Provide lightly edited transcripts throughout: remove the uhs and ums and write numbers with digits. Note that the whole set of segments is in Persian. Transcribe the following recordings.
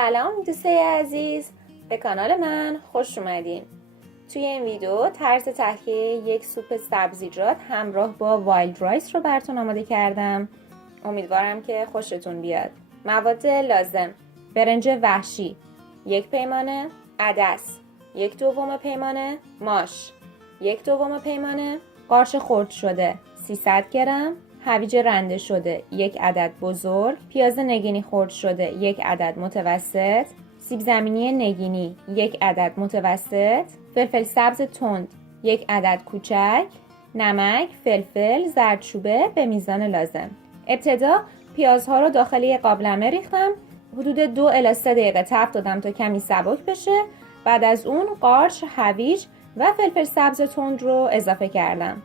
سلام دوستای عزیز، به کانال من خوش اومدین. توی این ویدیو طرز تهیه یک سوپ سبزیجات همراه با وایلد رایس رو براتون آماده کردم. امیدوارم که خوشتون بیاد. مواد لازم: برنج وحشی 1 پیمانه، عدس 1/2 پیمانه، ماش 1/2 پیمانه، قارچ خرد شده 300 گرم، هویج رنده شده 1 عدد بزرگ، پیاز نگینی خرد شده 1 عدد متوسط، سیب زمینی نگینی 1 عدد متوسط، فلفل سبز تند 1 عدد کوچک، نمک، فلفل، زردچوبه به میزان لازم. ابتدا پیازها رو داخل یک قابلمه ریختم. حدود 2 الی 3 دقیقه تفت دادم تا کمی سبک بشه. بعد از اون قارچ، هویج و فلفل سبز تند رو اضافه کردم.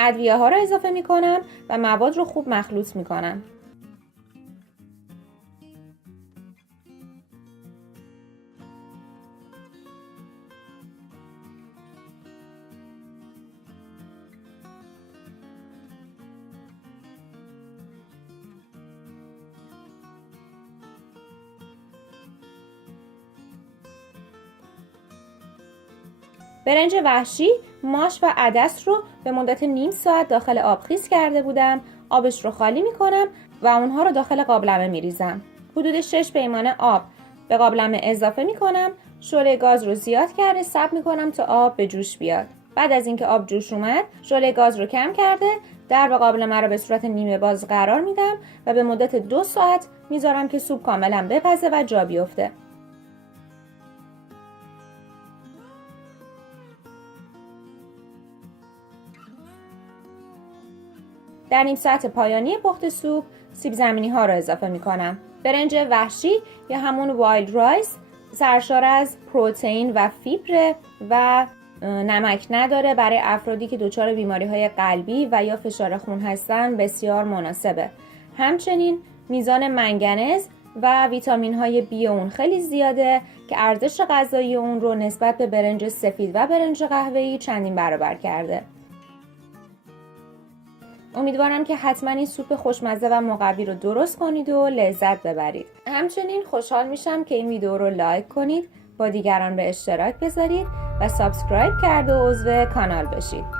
ادویه ها رو اضافه می کنم و مواد رو خوب مخلوط می کنم. برنج وحشی، ماش و عدس رو به مدت نیم ساعت داخل آب خیس کرده بودم. آبش رو خالی می کنم و اونها رو داخل قابلمه می ریزم. حدود 6 پیمانه آب به قابلمه اضافه می کنم. شعله گاز رو زیاد کرده صبر می کنم تا آب به جوش بیاد. بعد از اینکه آب جوش اومد، شعله گاز رو کم کرده در قابلمه رو به صورت نیمه باز قرار میدم و به مدت 2 ساعت میذارم که سوپ کاملا بپزه و جا بیفته. در نیم ساعت پایانی پخت سوپ سیب زمینی ها رو اضافه می کنم. برنج وحشی یا همون وایلد رایس سرشار از پروتئین و فیبر و نمک نداره. برای افرادی که دچار بیماری های قلبی و یا فشار خون هستن بسیار مناسبه. همچنین میزان منگنز و ویتامین های بی اون خیلی زیاده که ارزش غذایی اون رو نسبت به برنج سفید و برنج قهوه‌ای چندین برابر کرده. امیدوارم که حتما این سوپ خوشمزه و مقوی رو درست کنید و لذت ببرید. همچنین خوشحال میشم که این ویدیو رو لایک کنید، با دیگران به اشتراک بذارید و سابسکرایب کرده و عضو کانال بشید.